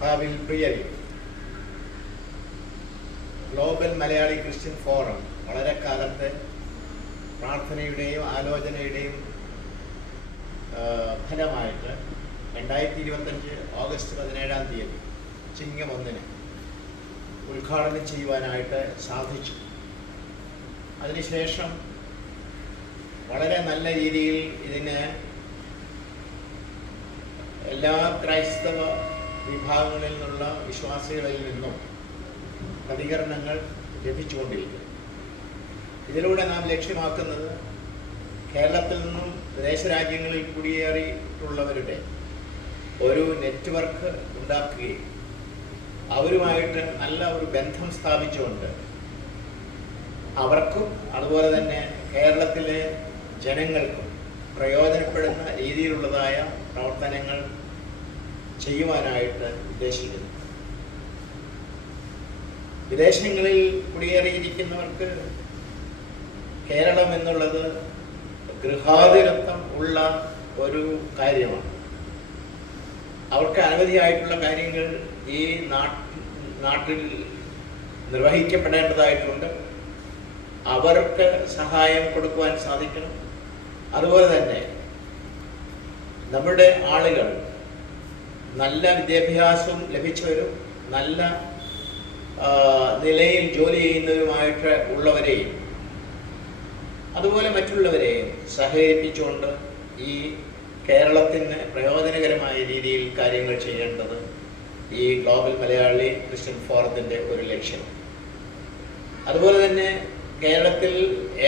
കർത്താവിൽ പ്രിയരെ, global Malayali Christian forum വളരെ കാലത്തെ പ്രാർത്ഥനയുടെയും ആലോചനയുടെയും ഫലമായിട്ട് 2025 ഓഗസ്റ്റ് 17 ചിങ്ങം 1 ഉദ്ഘാടനം ചെയ്യുവാനായിട്ട് സാധിച്ചു. അതിനുശേഷം വളരെ നല്ല രീതിയിൽ ഇതിന് എല്ലാ ക്രൈസ്തവ വിഭാഗങ്ങളിൽ നിന്നുള്ള വിശ്വാസികളിൽ നിന്നും പ്രതികരണങ്ങൾ ലഭിച്ചുകൊണ്ടിരിക്കുന്നു. ഇതിലൂടെ നാം ലക്ഷ്യമാക്കുന്നത് കേരളത്തിൽ നിന്നും വിദേശ രാജ്യങ്ങളിൽ കുടിയേറിയിട്ടുള്ളവരുടെ ഒരു നെറ്റ്വർക്ക് ഉണ്ടാക്കുകയും അവരുമായിട്ട് നല്ല ഒരു ബന്ധം സ്ഥാപിച്ചുകൊണ്ട് അവർക്കും അതുപോലെ തന്നെ കേരളത്തിലെ ജനങ്ങൾക്കും പ്രയോജനപ്പെടുന്ന രീതിയിലുള്ളതായ പ്രവർത്തനങ്ങൾ ചെയ്യുവാനായിട്ട് ഉദ്ദേശിക്കുന്നു. വിദേശങ്ങളിൽ കുടിയേറിയിരിക്കുന്നവർക്ക് കേരളം എന്നുള്ളത് ഗൃഹാതുരത്വം ഉള്ള ഒരു കാര്യമാണ്. അവർക്ക് അനവധിയായിട്ടുള്ള കാര്യങ്ങൾ ഈ നാട്ടിൽ നിർവഹിക്കപ്പെടേണ്ടതായിട്ടുണ്ട്. അവർക്ക് സഹായം കൊടുക്കുവാൻ സാധിക്കണം. അതുപോലെ തന്നെ നമ്മുടെ ആളുകൾ നല്ല വിദ്യാഭ്യാസം ലഭിച്ചവരും നല്ല നിലയിൽ ജോലി ചെയ്യുന്നവരുമായിട്ട് ഉള്ളവരെയും അതുപോലെ മറ്റുള്ളവരെയും സഹകരിപ്പിച്ചുകൊണ്ട് ഈ കേരളത്തിന് പ്രയോജനകരമായ രീതിയിൽ കാര്യങ്ങൾ ചെയ്യേണ്ടത് ഈ ഗ്ലോബൽ മലയാളി ക്രിസ്ത്യൻ ഫോറത്തിൻ്റെ ഒരു ലക്ഷ്യം. അതുപോലെ തന്നെ കേരളത്തിൽ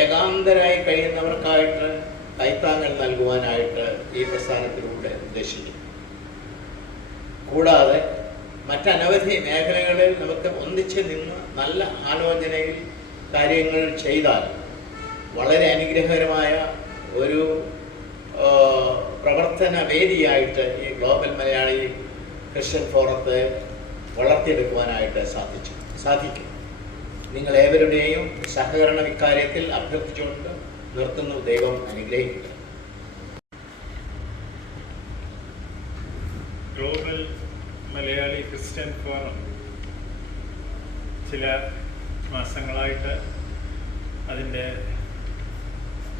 ഏകാന്തരായി കഴിയുന്നവർക്കായിട്ട് കൈത്താങ്ങൽ നൽകുവാനായിട്ട് ഈ പ്രസ്ഥാനത്തിലൂടെ ഉദ്ദേശിക്കുന്നു. കൂടാതെ മറ്റനവധി മേഖലകളിൽ നമുക്ക് ഒന്നിച്ച് നിന്ന് നല്ല ആലോചനയിൽ കാര്യങ്ങൾ ചെയ്താൽ വളരെ അനുഗ്രഹകരമായ ഒരു പ്രവർത്തന വേദിയായിട്ട് ഈ ഗ്ലോബൽ മലയാളി ക്രിസ്ത്യൻ ഫോറത്തെ വളർത്തിയെടുക്കുവാനായിട്ട് സാധിക്കും. നിങ്ങളേവരുടെയും സഹകരണം ഇക്കാര്യത്തിൽ അഭ്യർത്ഥിച്ചുകൊണ്ട് നിർത്തുന്നു. ദൈവം അനുഗ്രഹിക്കുക. ഗ്ലോബൽ മലയാളി ക്രിസ്ത്യൻ ഫോറം ചില മാസങ്ങളായിട്ട് അതിൻ്റെ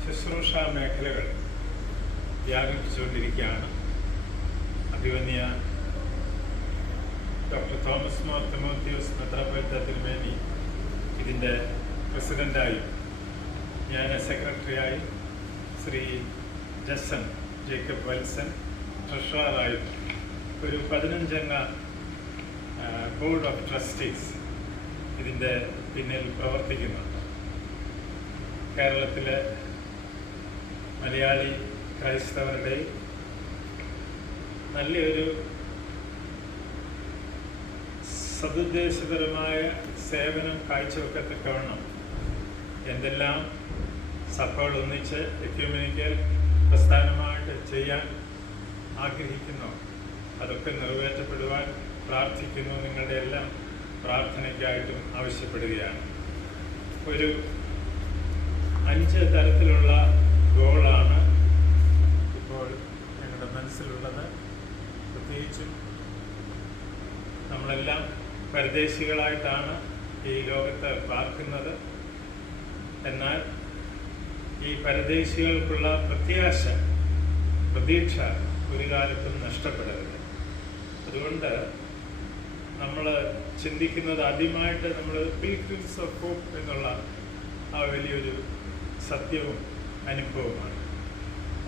ശുശ്രൂഷ മേഖലകൾ വ്യാപിപ്പിച്ചുകൊണ്ടിരിക്കുകയാണ്. അഭിവന്യ ഡോക്ടർ തോമസ് മോർ തിമോത്തിയോസ് മെത്രാപ്പൊലീത്ത തിരുമേനി ഇതിൻ്റെ പ്രസിഡൻ്റായും ഞാൻ സെക്രട്ടറിയായും ശ്രീ ജസൻ ജേക്കബ് വത്സൻ ട്രഷററായും ഒരു 15 അംഗ ബോർഡ് ഓഫ് ട്രസ്റ്റീസ് ഇതിൻ്റെ പിന്നിൽ പ്രവർത്തിക്കുന്നുണ്ട്. കേരളത്തിലെ മലയാളി ക്രൈസ്തവരുടെ നല്ലൊരു സതുദ്ദേശപരമായ സേവനം കാഴ്ചവെക്കത്തക്കവണ്ണം എന്തെല്ലാം സഭകൾ ഒന്നിച്ച് എക്യുമെനിക്കൽ പ്രസ്ഥാനമായിട്ട് ചെയ്യാൻ ആഗ്രഹിക്കുന്നു അതൊക്കെ നിറവേറ്റപ്പെടുവാൻ പ്രാർത്ഥിക്കുന്നു. നിങ്ങളുടെ എല്ലാം പ്രാർത്ഥനയ്ക്കായിട്ടും ആവശ്യപ്പെടുകയാണ്. ഒരു 5 തരത്തിലുള്ള ഗോളാണ് ഇപ്പോൾ ഞങ്ങളുടെ മനസ്സിലുള്ളത്. പ്രത്യേകിച്ചും നമ്മളെല്ലാം പരദേശികളായിട്ടാണ് ഈ ലോകത്ത് പാർക്കുന്നത്. എന്നാൽ ഈ പരദേശികൾക്കുള്ള പ്രതീക്ഷ ഒരു കാലത്തും നഷ്ടപ്പെടരുത്. അതുകൊണ്ട് നമ്മൾ ചിന്തിക്കുന്നത് ആദ്യമായിട്ട് നമ്മൾ പിൽഗ്രിംസ് ഓഫ് ഹോപ്പ് എന്നുള്ള ആ വലിയൊരു സത്യവും അനുഭവമാണ്.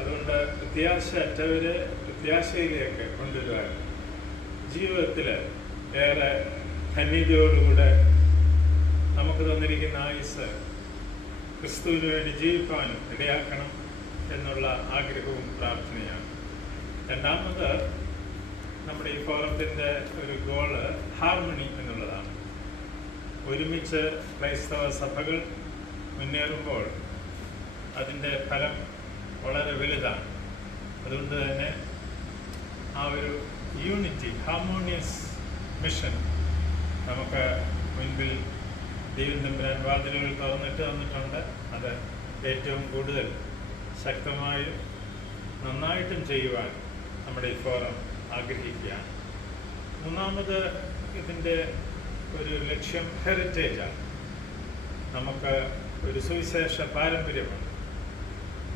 അതുകൊണ്ട് പ്രത്യാശയറ്റവരെ പ്രത്യാശയിലേക്ക് കൊണ്ടുവരുവാൻ ജീവിതത്തിൽ ഏറെ ധന്യതയോടുകൂടെ നമുക്ക് തന്നിരിക്കുന്ന ആയുസ് ക്രിസ്തുവിന് വേണ്ടി ജീവിക്കാനും ഇടയാക്കണം എന്നുള്ള ആഗ്രഹവും പ്രാർത്ഥനയാണ്. രണ്ടാമത് നമ്മുടെ ഈ ഫോറത്തിൻ്റെ ഒരു ഗോള് ഹാർമണി എന്നുള്ളതാണ്. ഒരുമിച്ച് ക്രൈസ്തവ സഭകൾ മുന്നേറുമ്പോൾ അതിൻ്റെ ഫലം വളരെ വലുതാണ്. അതുകൊണ്ട് തന്നെ ആ ഒരു യൂണിറ്റി, ഹാർമോണിയസ് മിഷൻ നമുക്ക് മുൻപിൽ ദൈവം തമ്പുരാൻ വാതിലുകൾ തുറന്നിട്ട് തന്നിട്ടുണ്ട്. അത് ഏറ്റവും കൂടുതൽ ശക്തമായും നന്നായിട്ടും ചെയ്യുവാൻ നമ്മുടെ ഈ ഫോറം ആഗ്രഹിക്കുകയാണ്. മൂന്നാമത് ഇതിൻ്റെ ഒരു ലക്ഷ്യം ഹെറിറ്റേജാണ്. നമുക്ക് ഒരു സുവിശേഷ പാരമ്പര്യമുണ്ട്,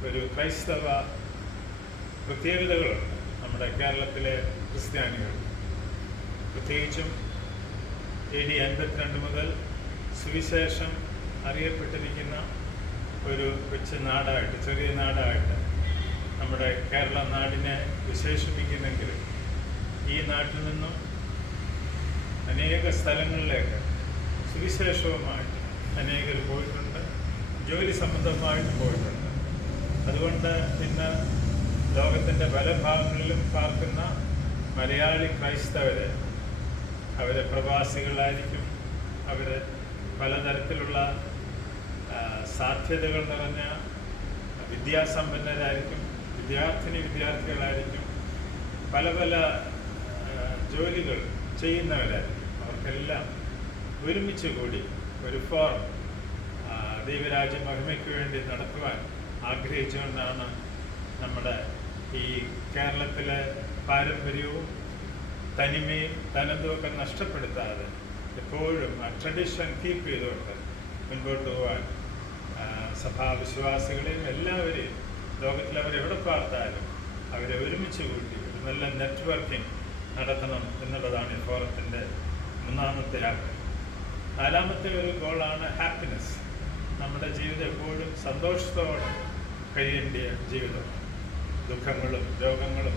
ഒരു ക്രൈസ്തവ പ്രത്യേകതകളുണ്ട് നമ്മുടെ കേരളത്തിലെ ക്രിസ്ത്യാനികൾ. പ്രത്യേകിച്ചും AD 52 മുതൽ സുവിശേഷം അറിയപ്പെട്ടിരിക്കുന്ന ഒരു കൊച്ചു നാടായിട്ട്, ചെറിയ നാടായിട്ട് നമ്മുടെ കേരള നാടിനെ വിശേഷിപ്പിക്കുന്നെങ്കിലും ഈ നാട്ടിൽ നിന്നും അനേക സ്ഥലങ്ങളിലേക്ക് സുവിശേഷവുമായിട്ട് അനേകർ പോയിട്ടുണ്ട്, ജോലി സംബന്ധമായിട്ട് പോയിട്ടുണ്ട്. അതുകൊണ്ട് ഇന്ന് ലോകത്തിൻ്റെ പല ഭാഗങ്ങളിലും പാർക്കുന്ന മലയാളി ക്രൈസ്തവരെ, അവർ പ്രവാസികളായിരിക്കും, അവർ പലതരത്തിലുള്ള സാധ്യതകൾ നിറഞ്ഞ വിദ്യാസമ്പന്നരായിരിക്കും, വിദ്യാർത്ഥികളായിരിക്കും, പല പല ജോലികൾ ചെയ്യുന്നവരായിരിക്കും. അവർക്കെല്ലാം ഒരുമിച്ച് കൂടി ഒരു ഫോറം ദൈവരാജ്യ മഹിമയ്ക്ക് വേണ്ടി നടത്തുവാൻ ആഗ്രഹിച്ചുകൊണ്ടാണ് നമ്മുടെ ഈ കേരളത്തിലെ പാരമ്പര്യവും തനിമയും തനതുമൊക്കെ നഷ്ടപ്പെടുത്താതെ എപ്പോഴും ആ ട്രഡീഷൻ കീപ്പ് ചെയ്തുകൊണ്ട് മുൻപോട്ട് പോകാൻ സഭാവിശ്വാസികളെയും എല്ലാവരെയും ലോകത്തിൽ അവരെവിടെ പാർത്താലും അവരെ ഒരുമിച്ച് കൂട്ടി ഒരു നല്ല നെറ്റ്വർക്കിംഗ് നടത്തണം എന്നുള്ളതാണ് ഈ ഫോറത്തിൻ്റെ മൂന്നാമത്തെ ആഗ്രഹം. നാലാമത്തെ ഒരു ഗോളാണ് ഹാപ്പിനെസ്. നമ്മുടെ ജീവിതം എപ്പോഴും സന്തോഷത്തോടെ കഴിയേണ്ട ജീവിതം. ദുഃഖങ്ങളും രോഗങ്ങളും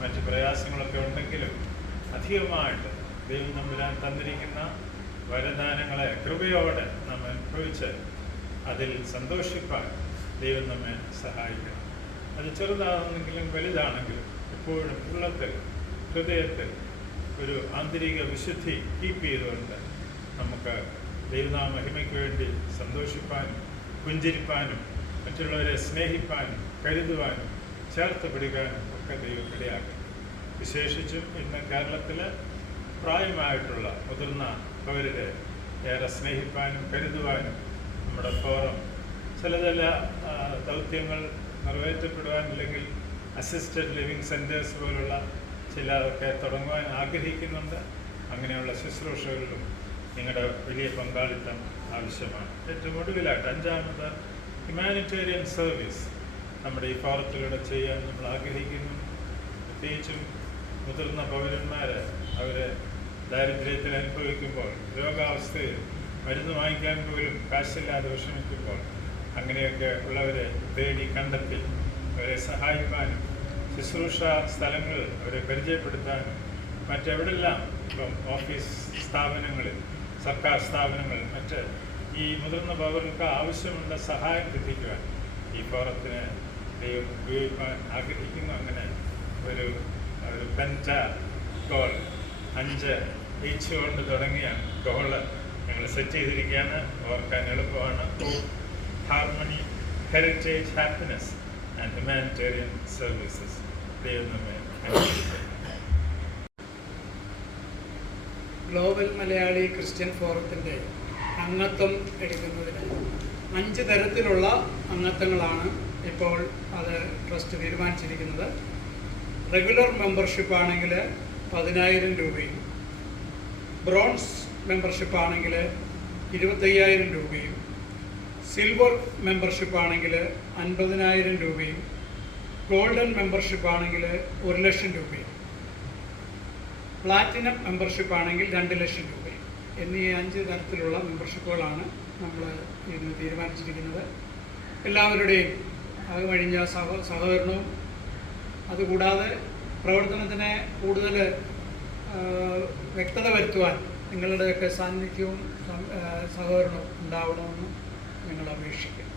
മറ്റ് പ്രയാസങ്ങളൊക്കെ ഉണ്ടെങ്കിലും അധികമായിട്ട് ദൈവം തമ്പുരാൻ തന്നിരിക്കുന്ന വരദാനങ്ങളെ കൃപയോടെ നാം അനുഭവിച്ച് അതിൽ സന്തോഷിപ്പാൻ ദൈവം നമ്മെ സഹായിക്കണം. അത് ചെറുതാണെങ്കിലും വലുതാണെങ്കിലും എപ്പോഴും ഉള്ളത്തിൽ ഹൃദയത്തിൽ ഒരു ആന്തരിക വിശുദ്ധി കീപ്പ് ചെയ്തുകൊണ്ട് നമുക്ക് ദൈവനാമ മഹിമയ്ക്ക് വേണ്ടി സന്തോഷിപ്പാനും പുഞ്ചിരിപ്പാനും മറ്റുള്ളവരെ സ്നേഹിപ്പാനും കരുതുവാനും ചേർത്ത് പിടിക്കാനും ഒക്കെ ദൈവം ഇടയാക്കും. വിശേഷിച്ചും ഇന്ന് കേരളത്തിൽ പ്രായമായിട്ടുള്ള മുതിർന്ന പൗരരെ ഏറെ സ്നേഹിപ്പാനും കരുതുവാനും നമ്മുടെ ഫോറം ചില ദൗത്യങ്ങൾ നിറവേറ്റപ്പെടുവാൻ, അല്ലെങ്കിൽ അസിസ്റ്റഡ് ലിവിങ് സെൻറ്റേഴ്സ് പോലുള്ള ചിലതൊക്കെ തുടങ്ങുവാൻ ആഗ്രഹിക്കുന്നുണ്ട്. അങ്ങനെയുള്ള ശുശ്രൂഷകളിലും നിങ്ങളുടെ വലിയ പങ്കാളിത്തം ആവശ്യമാണ്. ഏറ്റവും ഒടുവിലായിട്ട് അഞ്ചാമത് ഹ്യൂമാനിറ്റേറിയൻ സർവീസ് നമ്മുടെ ഈ ഫോറത്തിലൂടെ ചെയ്യാൻ നമ്മൾ ആഗ്രഹിക്കുന്നു. പ്രത്യേകിച്ചും മുതിർന്ന പൗരന്മാർ അവർ ദാരിദ്ര്യത്തിൽ അനുഭവിക്കുമ്പോൾ, രോഗാവസ്ഥയിൽ മരുന്ന് വാങ്ങിക്കാൻ പോലും കാശില്ലാതെ വിഷമിക്കുമ്പോൾ അങ്ങനെയൊക്കെ ഉള്ളവരെ തേടി കണ്ടെത്തി അവരെ സഹായിക്കാനും ശുശ്രൂഷ സ്ഥലങ്ങൾ അവരെ പരിചയപ്പെടുത്താനും മറ്റെവിടെല്ലാം ഇപ്പം ഓഫീസ് സ്ഥാപനങ്ങളിൽ, സർക്കാർ സ്ഥാപനങ്ങൾ, മറ്റ് ഈ മുതിർന്ന പൗരർക്ക് ആവശ്യമുള്ള സഹായം എത്തിക്കുവാൻ ഈ ഫോറത്തിന് ദൈവം ഉപയോഗിക്കാൻ ആഗ്രഹിക്കുന്നു. അങ്ങനെ ഒരു പെൻറ്റ ഗോൾ 5 H കൊണ്ട് തുടങ്ങിയ ഗോള് ഞങ്ങൾ സെറ്റ് ചെയ്തിരിക്കുകയാണ്. ഓർക്കാൻ എളുപ്പമാണ്. Harmony, heritage, happiness and humanitarian services. ദൈവം നമ്മെ അനുഗ്രഹിക്കട്ടെ. ഗ്ലോബൽ മലയാളി ക്രിസ്ത്യൻ ഫോറത്തിൻ്റെ അംഗത്വം എടുക്കുന്നതിന് 5 തരത്തിലുള്ള അംഗത്വങ്ങളാണ് ഇപ്പോൾ അത് ട്രസ്റ്റ് തീരുമാനിച്ചിരിക്കുന്നത്. റെഗുലർ മെമ്പർഷിപ്പ് ആണെങ്കിൽ 10,000 രൂപയും, ബ്രോൺസ് മെമ്പർഷിപ്പ് ആണെങ്കിൽ 25,000 രൂപയും, സിൽവർ മെമ്പർഷിപ്പ് ആണെങ്കിൽ 50,000 രൂപയും, ഗോൾഡൻ മെമ്പർഷിപ്പ് ആണെങ്കിൽ 1,00,000 രൂപയും, പ്ലാറ്റിനം മെമ്പർഷിപ്പ് ആണെങ്കിൽ 2,00,000 രൂപയും എന്നീ 5 തരത്തിലുള്ള മെമ്പർഷിപ്പുകളാണ് നമ്മൾ ഇതിന് തീരുമാനിച്ചിരിക്കുന്നത്. എല്ലാവരുടെയും അകമഴിഞ്ഞ സഹകരണവും അതുകൂടാതെ പ്രവർത്തനത്തിന് കൂടുതൽ വ്യക്തത വരുത്തുവാൻ നിങ്ങളുടെയൊക്കെ സാന്നിധ്യവും സഹകരണവും ഉണ്ടാവണമെന്ന് ഞങ്ങൾ അപേക്ഷിക്കുന്നു.